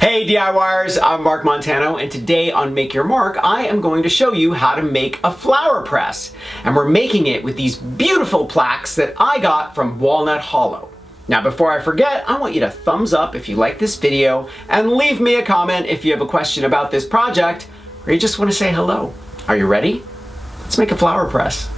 Hey DIYers, I'm Mark Montano, and today on Make Your Mark, I am going to show you how to make a flower press. And we're making it with these beautiful plaques that I got from Walnut Hollow. Now before I forget, I want you to thumbs up if you like this video, and leave me a comment if you have a question about this project, or you just want to say hello. Are you ready? Let's make a flower press.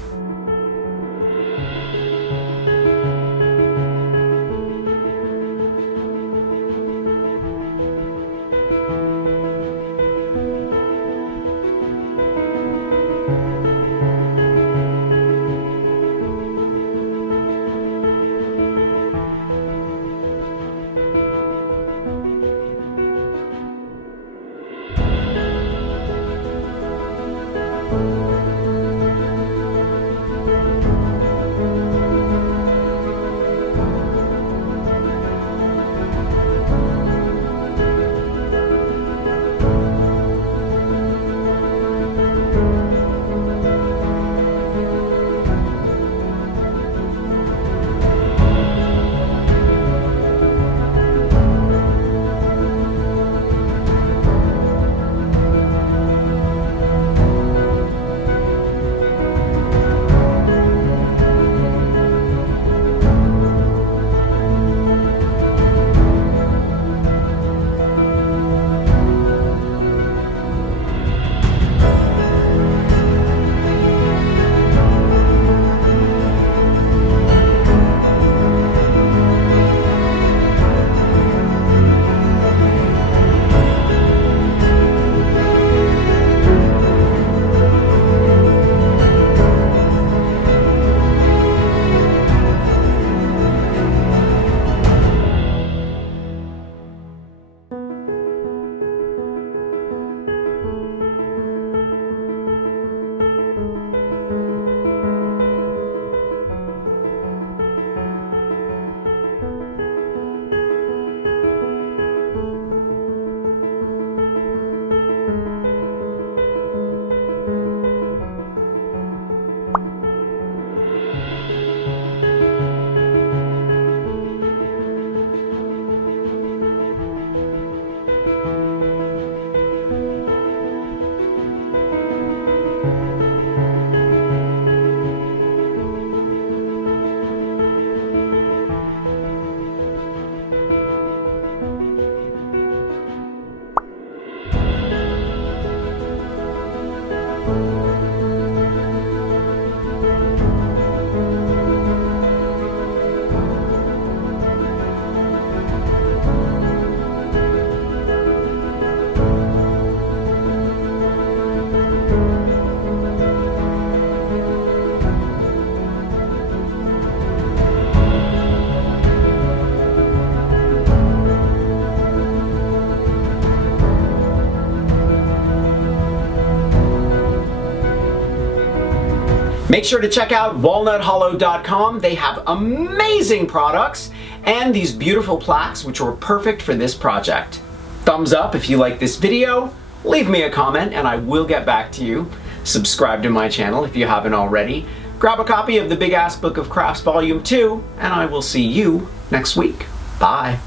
Make sure to check out walnuthollow.com. They have amazing products and these beautiful plaques which were perfect for this project. Thumbs up if you like this video, leave me a comment and I will get back to you. Subscribe to my channel if you haven't already. Grab a copy of the Big Ass Book of Crafts Volume 2 and I will see you next week. Bye.